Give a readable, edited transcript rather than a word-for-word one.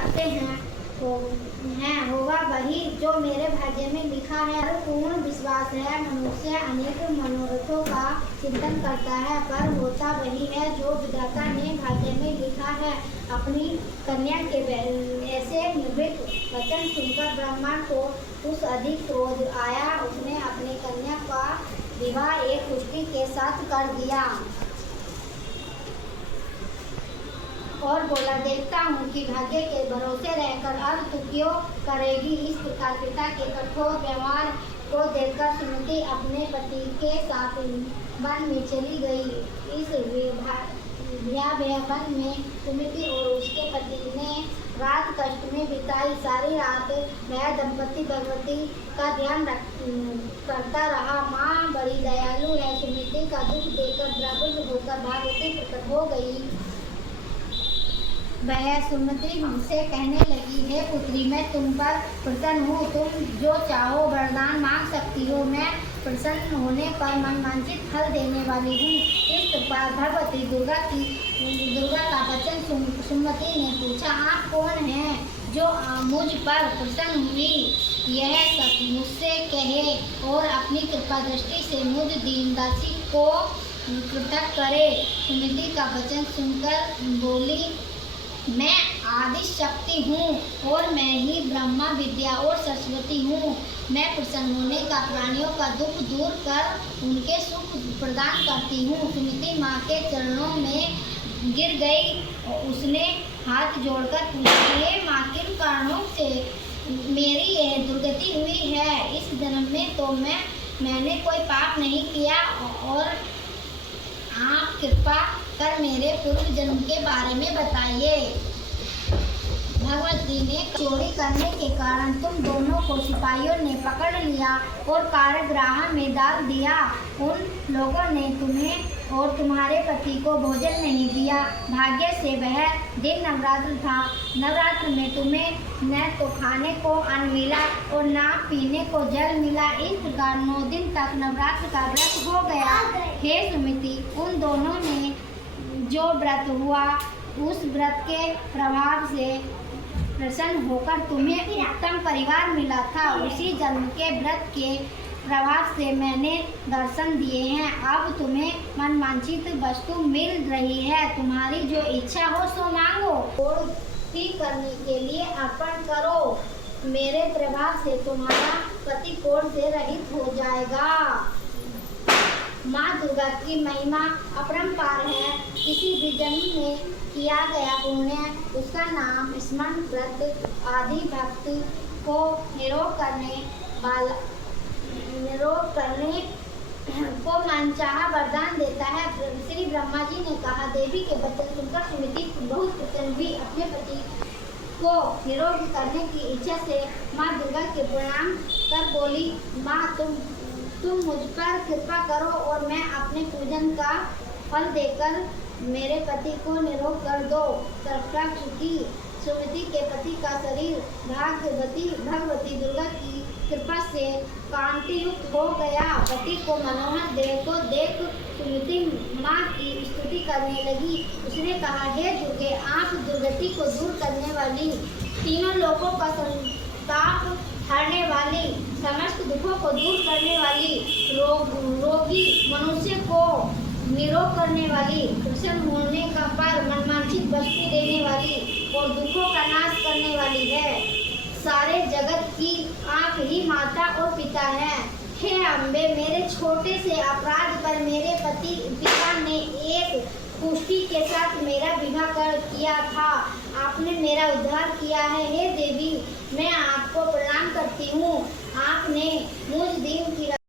रखते हैं होगा वही जो मेरे भाग्य में लिखा है। पूर्ण विश्वास है मनुष्य अनेक मनोरथों का चिंतन करता है, पर होता वही है जो विधाता ने भाग्य में लिखा है। अपनी कन्या के ऐसे निर्भीक वचन सुनकर ब्रह्मा को उस अधिक क्रोध आया। उसने अपनी कन्या का विवाह एक कुष्ठी के साथ कर दिया और बोला, देखता हूँ कि भाग्य के भरोसे रहकर अब तू क्यों करेगी। इस प्रकार पिता के कठोर व्यवहार को देखकर सुमति अपने पति के साथ वन में चली गई। इस भयावह वन में सुमति और उसके पति ने रात कष्ट में बिताई। सारी रात वह दंपति भगवती का ध्यान करता रहा। माँ बड़ी दयालु है। सुमति का दुख देखकर व्याकुल होकर भागवती प्रकट हो गई। वह सुमति से कहने लगी, हे पुत्री, मैं तुम पर प्रसन्न हूँ। तुम जो चाहो वरदान मांग सकती हो। मैं प्रसन्न होने पर मनवांछित फल देने वाली हूँ। इस प्रकार भगवती दुर्गा का वचन सुमति ने पूछा, आप कौन हैं जो मुझ पर प्रसन्न हुई? यह सब मुझसे कहे और अपनी कृपा दृष्टि से मुझ दीनदासी को पृथक करे। सुमति का वचन सुनकर बोली, मैं आदि शक्ति हूँ और मैं ही ब्रह्मा विद्या और सरस्वती हूँ। मैं प्रसन्न होने का प्राणियों का दुख दूर कर उनके सुख प्रदान करती हूँ। सुमति माँ के चरणों में गिर गई। उसने हाथ जोड़कर पूछा, हे माँ, किन कारणों से मेरी यह दुर्गति हुई है? इस जन्म में तो मैंने कोई पाप नहीं किया और आप कृपा कर मेरे पूर्व जन्म के बारे में बताइए। भगवती ने चोरी करने के कारण तुम दोनों को सिपाहियों ने पकड़ लिया और कारागृह में डाल दिया। उन लोगों ने तुम्हें और तुम्हारे पति को भोजन नहीं दिया। भाग्य से वह दिन नवरात्र था। नवरात्र में तुम्हें न तो खाने को अन्न मिला और न पीने को जल मिला। इस प्रकार 9 दिन तक नवरात्र का व्रत हो गया। हे सुमति, उन दोनों ने जो व्रत हुआ उस व्रत के प्रभाव से प्रसन्न होकर तुम्हें उत्तम परिवार मिला था। उसी जन्म के व्रत के प्रभाव से मैंने दर्शन दिए हैं। अब तुम्हें मनवांछित वस्तु मिल रही है। तुम्हारी जो इच्छा हो सो मांगो। ठीक करने के लिए अर्पण करो। मेरे प्रभाव से तुम्हारा पति कोढ़ से रहित हो जाएगा। माँ दुर्गा की महिमा अपरंपार है। किसी भी जन्म में किया गया पुण्य उसका नाम स्मरण व्रत आदि भक्त को निरोग करने को मनचाहा वरदान देता है। श्री ब्रह्मा जी ने कहा, देवी के वचन सुनकर सुमति बहुत प्रसन्न हुई। अपने पति को निरोग करने की इच्छा से माँ दुर्गा के प्रणाम कर बोली, माँ तुम मुझ पर कृपा करो और मैं अपने पूजन का फल देकर मेरे पति को निरोग कर दो। सुमति के पति का शरीर भगवती दुर्गा की कृपा से कांति युक्त हो गया। पति को मनोहर देह को देख सुमति माँ की स्तुति करने लगी। उसने कहा, हे दुर्गे, आप दुर्गति को दूर करने वाली, तीनों लोगों का संताप हरने वाली, समस्त दुखों को दूर करने वाली, रोगी मनुष्य को निरोग करने वाली, प्रसन्न होने का पर मनवांछित वस्तु देने वाली और दुखों का नाश करने वाली है। सारे जगत की आप ही माता और पिता हैं। हे अम्बे, मेरे छोटे से अपराध पर मेरे पिता ने एक कुष्ठी के साथ मेरा विवाह किया था। आपने मेरा उद्धार किया है। हे देवी, मैं आपको प्रणाम करती हूँ। आपने मुझ दिन की